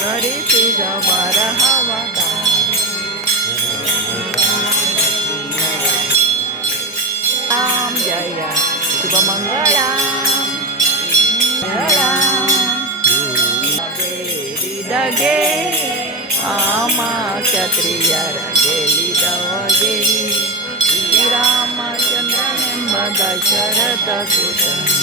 घरी तुझा वारा हवा राम जय शुभमंगळम दगे आमा क्षत्रियर गेली दवगे श्रीरामचंद्र दशरथ सुत